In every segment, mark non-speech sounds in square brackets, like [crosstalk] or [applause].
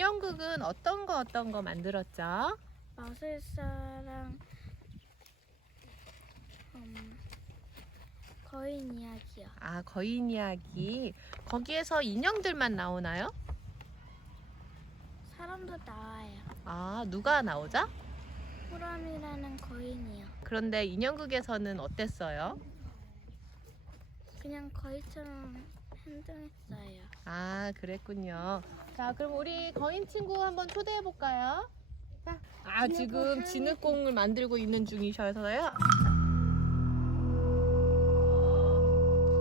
인형극은 어떤 거 어떤 거 만들었죠? 마술사랑 음, 거인 이야기요. 아 거인 이야기 거기에서 인형들만 나오나요? 사람도 나와요. 아 누가 나오죠? 호람이라는 거인이요. 그런데 인형극에서는 어땠어요? 그냥 거인처럼 흔들었어요. 아, 그랬군요. 자, 그럼 우리 거인 친구 한번 초대해 볼까요? 아, 지금 진흙공을 흔들. 만들고 있는 중이셔서요.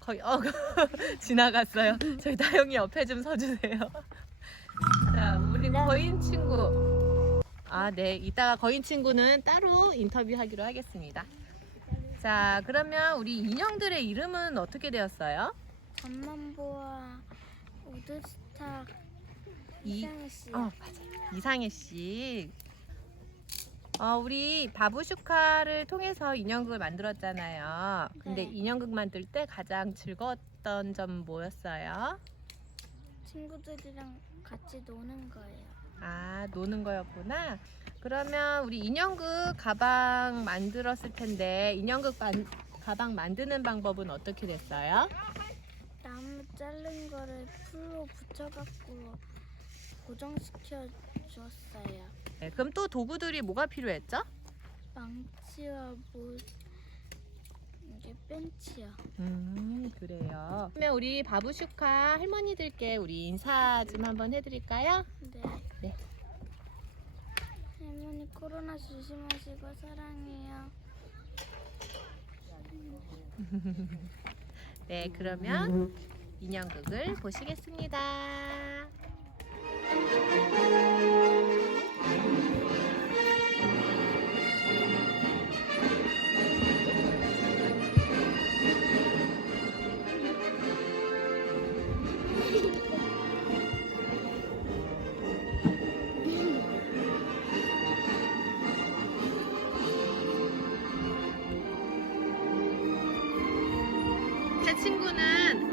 거의 어, [laughs] 지나갔어요. 저희 다영이 옆에 좀 서주세요. [laughs] 자, 우리 거인 친구. 아, 네. 이따가 거인 친구는 따로 인터뷰하기로 하겠습니다. 자, 그러면 우리 인형들의 이름은 어떻게 되었어요? 밤만보와 우드스타 이상해씨 어 맞아 이상해씨 어 우리 바부슈카를 통해서 인형극을 만들었잖아요 근데 네. 인형극 만들 때 가장 즐거웠던 점 뭐였어요? 친구들이랑 같이 노는 거예요 아 노는 거였구나 그러면 우리 인형극 가방 만들었을 텐데 인형극 반, 가방 만드는 방법은 어떻게 됐어요? 잘른 거를 풀로 붙여갖고 고정시켜 주었어요. 네, 그럼 또 도구들이 뭐가 필요했죠? 망치와 뭐 이게 벤치요. 음 그래요. 그러면 우리 바부슈카 할머니들께 우리 인사 좀 한번 해드릴까요? 네. 네. 할머니 코로나 조심하시고 사랑해요. 음. [laughs] 네 그러면. 인형극을 보시겠습니다.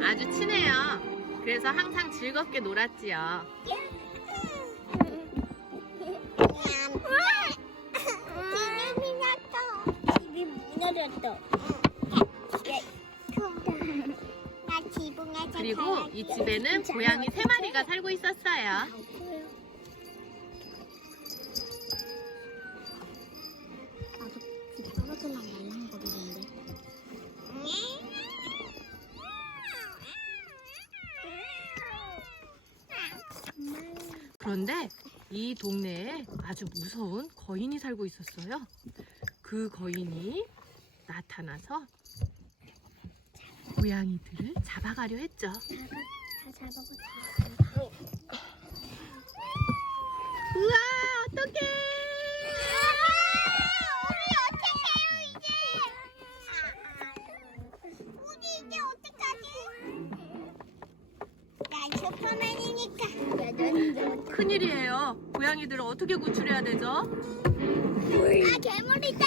아주 친해요. 그래서 항상 즐겁게 놀았지요. <집이 문을 열었다. 놀람> 그리고 이 집에는 없으시잖아요. 고양이 세 마리가 살고 있었어요. 그런데 이 동네에 아주 무서운 거인이 살고 있었어요. 그 거인이 나타나서 잡아. 고양이들을 잡아가려 했죠. 다 잡아, 다 네. 네. 우와, 어가지우리어떻게해요 이제? 우맨이 어떻게 하지? 큰일이에요. 고양이들을 어떻게 구출해야 되죠? 아, 괴물이다.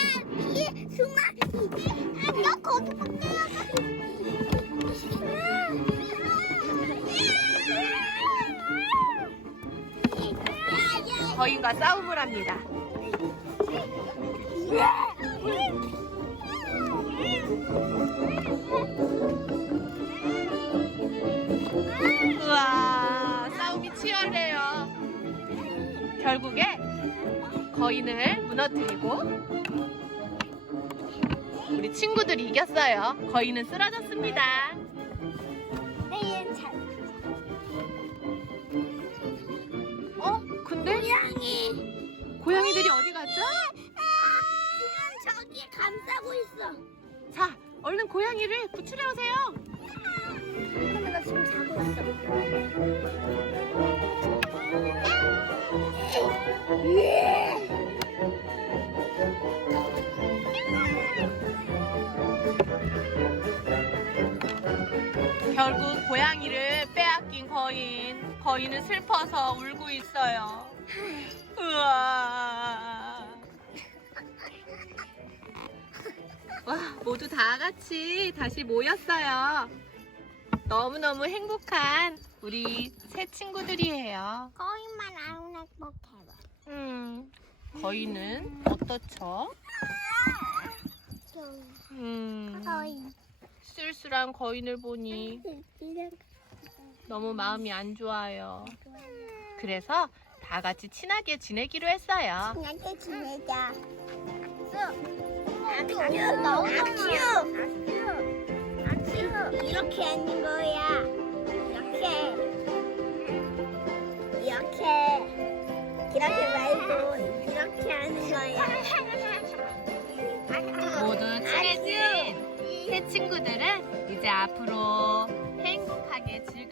이게 숨아. 이게 거기 볼게 [laughs] 거인과 싸움을 합니다. [laughs] 결국에 거인을 무너뜨리고 우리 친구들이 이겼어요. 거인은 쓰러졌습니다. 어? 근데? 고양이! 고양이들이 고양이! 어디 갔죠? 아, 지금 저기에 감싸고 있어. 자, 얼른 고양이를 구출해 오세요. 결국 고양이를 빼앗긴 거인 거인은 슬퍼서 울고 있어요 우와 와, 모두 다 같이 다시 모였어요 너무너무 행복한 우리 세 친구들이에요. 거인만 아 행복해. 음, 거인은 어떻죠? 음, 쓸쓸한 거인을 보니 너무 마음이 안 좋아요. 그래서 다 같이 친하게 지내기로 했어요. 친하게 지내자. 쑥! 쑥! 쑥! 쑥! 쑥! 쑥! 쑥! 쑥! 이렇게 앉는 거야. 이렇게. 이렇게. 이렇게 말고 이렇게 앉는 거야. 모두 아, 친해진 새 친구들은 이제 앞으로 행복하게 즐.